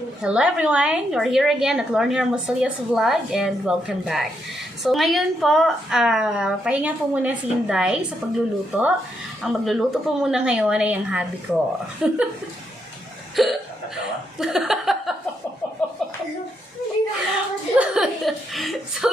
Hello everyone! We're here again at Lorne Hermosilias Vlog and welcome back. So ngayon po, pahinga po muna si Inday sa pagluluto. Ang magluluto po muna ngayon ay ang hubby ko. So,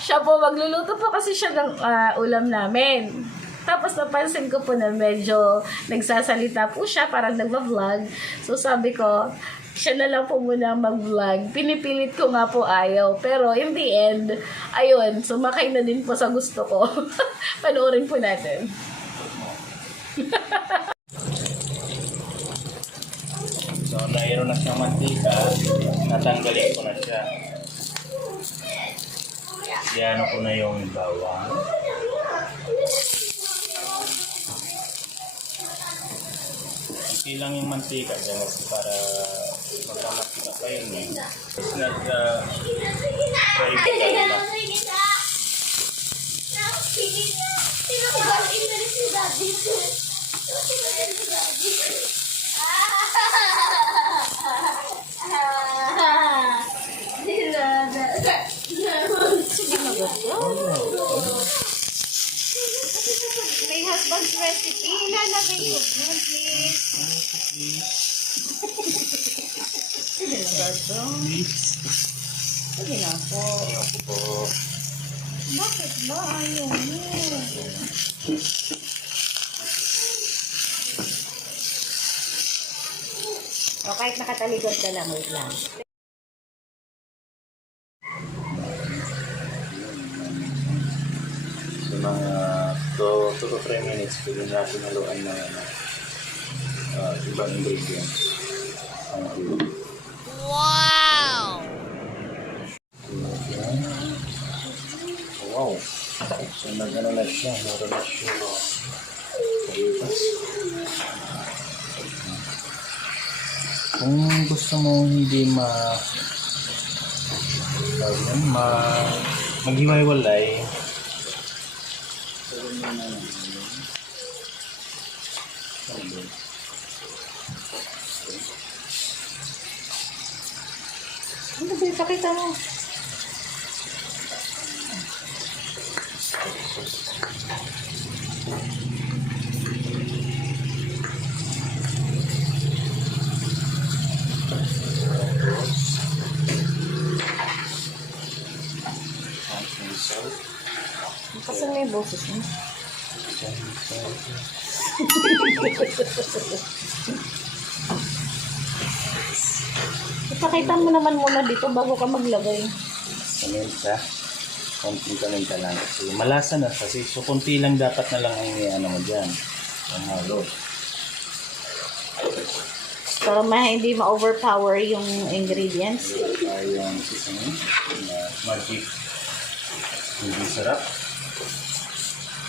siya po magluluto po kasi siya ng ulam namin. Tapos napansin ko po na medyo nagsasalita po siya, parang nagva-vlog. So sabi ko, siya na lang po muna mag-vlog. Pinipilit ko nga po ayaw. Pero in the end, ayun, sumakay na din po sa gusto ko. Panoorin po natin. So, nairo na siya mantika. Natanggalin ko na siya. Yan ko na yung bawang. Iti lang yung mantika dyan para magkamantika pa yun eh. It's not very good na. May husband's recipe. Ilalagay ko dyan, please. Sige na ba ito? Sige na po. Bakit ba ayaw mo? O kahit nakatalikod ka lang, wait lang. So, mga 2 to 3 minutes, pwede natin haluan ng ibang ingredients. Wow! Wow! So, nag-ano na siya, meron na siya. Palipas. Kung gusto mo hindi maghiwalay, Ano ba? Pakita mo. Kasi may boses mo. Ipakita mo naman muna dito bago ka maglagay. paminta. Konting paminta lang. Kasi malasa na kasi. So, konti lang dapat na lang ang mo dyan. Ang halo. Para hindi ma-overpower yung ingredients. Yung seasoning na magic. Hindi sarap.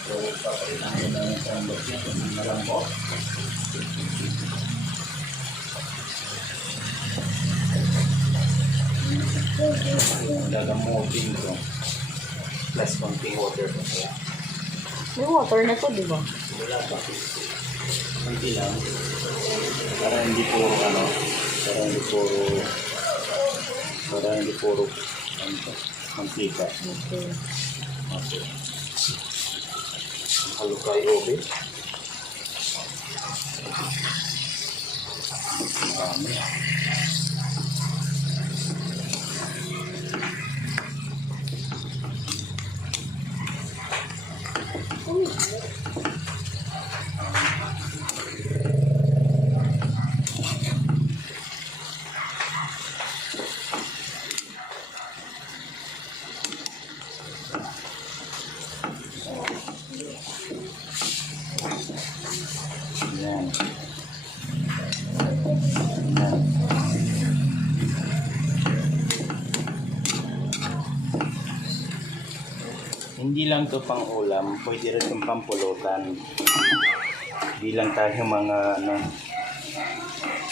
So, papalitan ko na yung sandok niya. Hindi na lang po. Lalamutin ko. Plus konting water ko kaya. May water na to, di ba? Wala pa. Konti lang. Para hindi puro mantika. Okay. Okay. Halo tayo ulit. Marami. Yan. Yan. Hindi lang to pang ulam, pwede rin itong pampulutan. Hindi lang tayo mga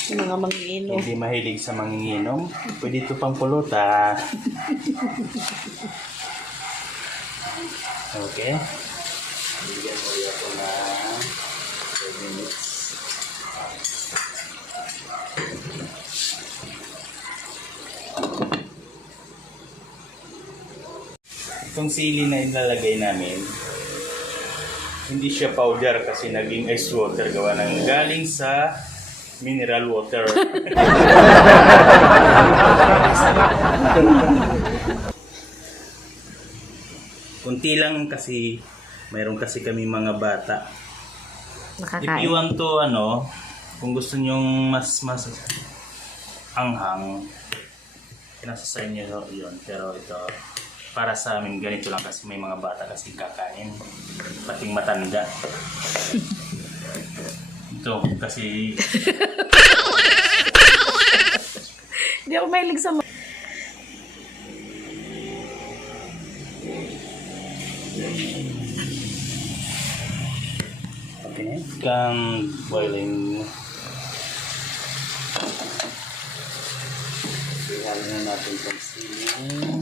Yung mga manginginom. hindi mahilig sa manginginom, pwede ito pang pulutan. Okay? Bigyan mo ako na 10 minutes. itong sili na ilalagay namin, hindi siya powder kasi naging ice water gawa ng galing sa mineral water. Kunti lang kasi, mayroon kasi kami mga bata. If you want to, kung gusto nyong mas anghang, kinasa sa inyo yun. Pero ito, para sa amin, ganito lang kasi may mga bata kasi kakain. Pating matanda. Ito kasi... Hindi ako mahilig sa Okay, come boiling. Ihalo na natin itong siling.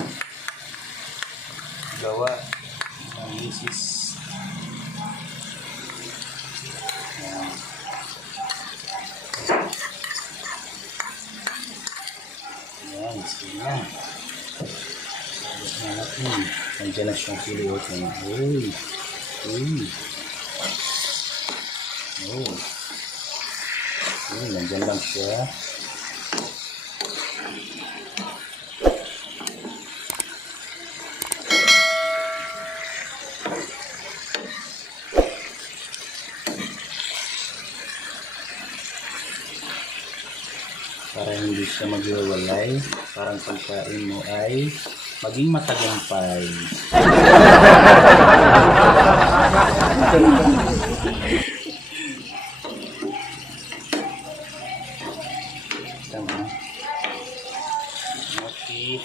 Gawa ng misis. Yan. Yan, siling. Tapos na natin. Nandiyan na siyang sili. Uy. Uy. Oh. Nandiyan lang siya. Para hindi siya maghiwalay, parang pagkain mo ay maging matagumpay. Tama. Okay.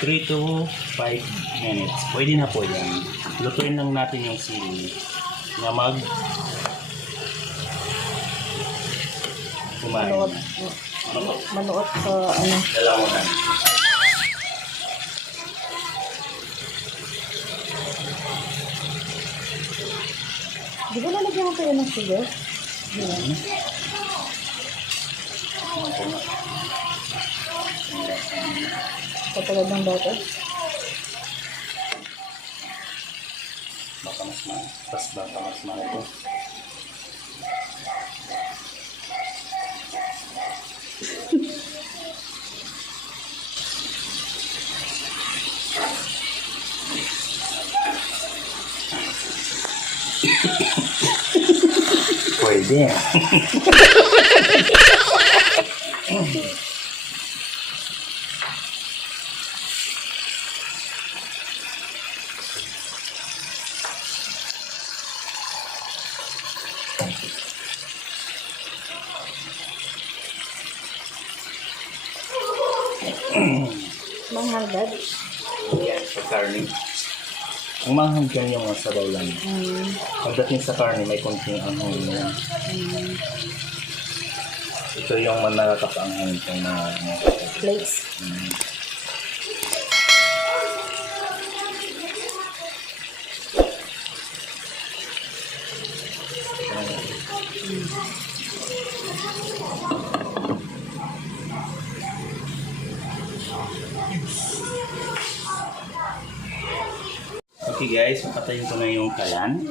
3 to 5 minutes. Pwede na po yan. Lutuin lang natin yung sili na kumain. manuot sa ano. Dalawahan. Di ba lalagyan mo kayo ng sugar? Katulad ng dati? Baka mas ito. Pwede. Manghang dad. Yan, sa karne. Ang manghang dyan yung mga sabaw lang. Pagdating sa karne, may konting anghang yan. Ito yung nakakapaanghang itong mga Plates. Okay guys, patayin ko na yung kalan.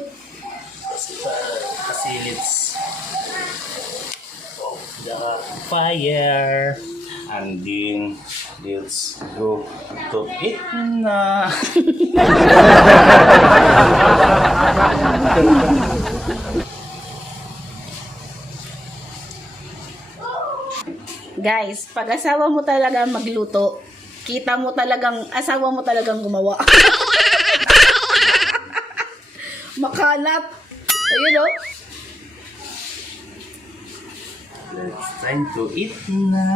Kasi let's off the fire. And then let's go to it na. Guys, pag asawa mo talaga magluto, kita mo talagang, asawa mo talagang gumawa. Makalat. Ayun o. Let's time to eat na.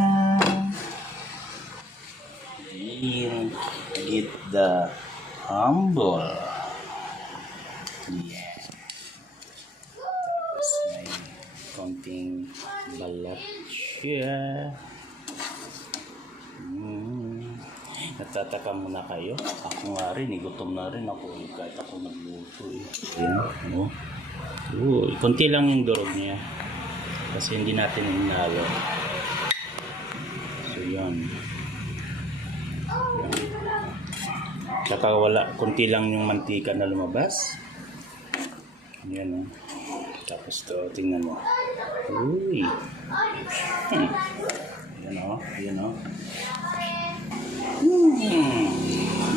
Then get the humble. Yeah. Tapos may konting balat siya. Nagtataka muna kayo. Ako nga rin, gutom na rin ako. Kahit ako nagluto eh. Ayan, konti lang yung durog niya. Kasi hindi natin inalo. So yan. Saka wala, kunti lang yung mantika na lumabas. Yan o. Tapos to, tingnan mo. Uy. Yan o, yan o.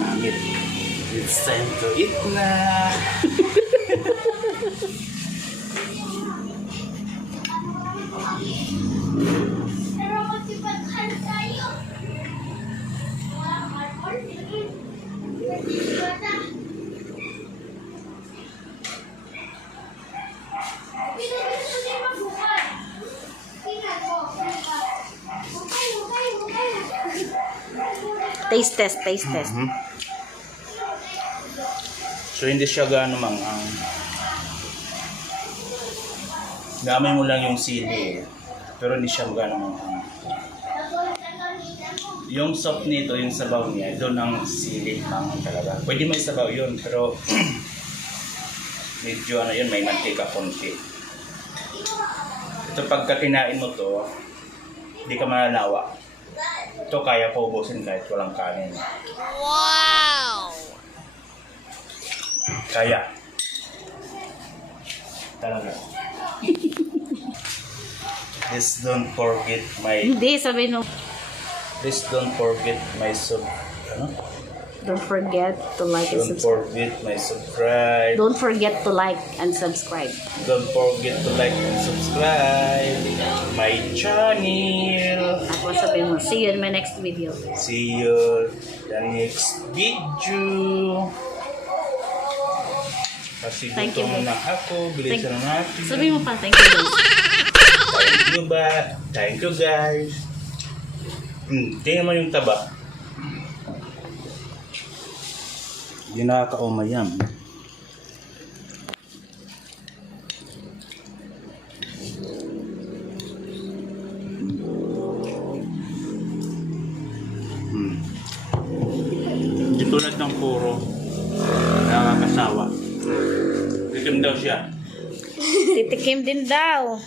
Namit. It's time to eat na. Taste test, taste test. So hindi siya gaano manghang. Gamay mo lang yung sili, pero hindi siya gaano manghang. Yung soup nito, yung sabaw niya, doon ang sili manghang talaga. Pwede may sabaw yun, pero medyo ano yun, may mantika konti. Ito pagka kinain mo to, hindi ka malalawa. Ito kaya ko ubusin kahit walang kanin. Wow! Kaya. Talaga. Please don't forget my... Hindi, sabi no. Please don't forget my sub... Ano? Don't forget to like and Don't subscribe. forget my subscribe. Don't forget to like and subscribe. Don't forget to like and subscribe my channel. Ako sabi mo, see you in my next video. See you the next video. Kasi Thank you, gutom babe. na ako. Bilisan na natin. Sabi mo pa, thank you guys. Thank you ba? Thank you guys. Tingnan mo yung taba. Hindi nakaka-umayam. Hindi tulad ng puro. Nakakasawa. Tikim daw siya. Titikim din daw.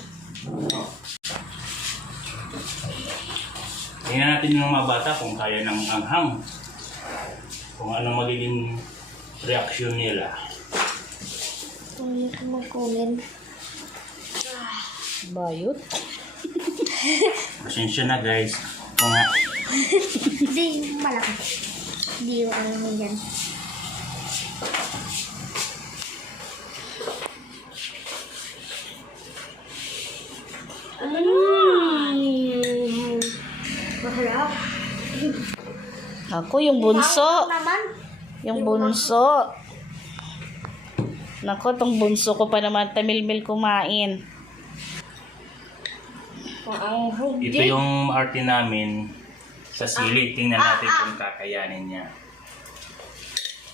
Tingnan natin yung mga bata kung kaya ng anghang. Kung ano magiging reaksyon nila. Bayot. Pasensya na guys. Kung Hindi, malaki. Hindi yung ano mo yan. Maharap. Ako, yung bunso. Naman. Yung bunso. Nako, tong bunso ko pa naman tamilmil kumain. ito yung arte namin sa sili. Tingnan natin kung kakayanin niya.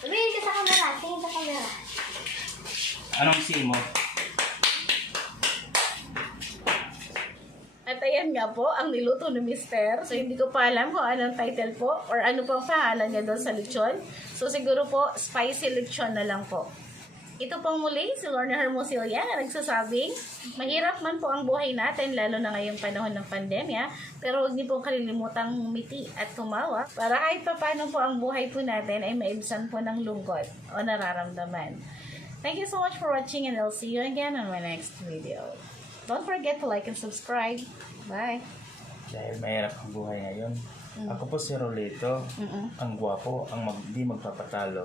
Tingin ka sa camera. Tingin sa camera. Anong simo? At ayan nga po, ang niluto ni Mister. So, hindi ko pa alam kung anong title po or ano pang pahalan niya doon sa lechon. So, siguro po, spicy lechon na lang po. Ito pong muli, si Lorna Hermosilya na nagsasabing, mahirap man po ang buhay natin, lalo na ngayong panahon ng pandemya, pero huwag niyo po kalilimutang ngumiti at tumawa para kahit pa paano po ang buhay po natin ay maibsan po ng lungkot o nararamdaman. Thank you so much for watching and I'll see you again on my next video. Don't forget to like and subscribe. Bye! Dahil mahirap ang buhay ngayon. Ako po si Rolito. Ang gwapo, ang hindi magpapatalo.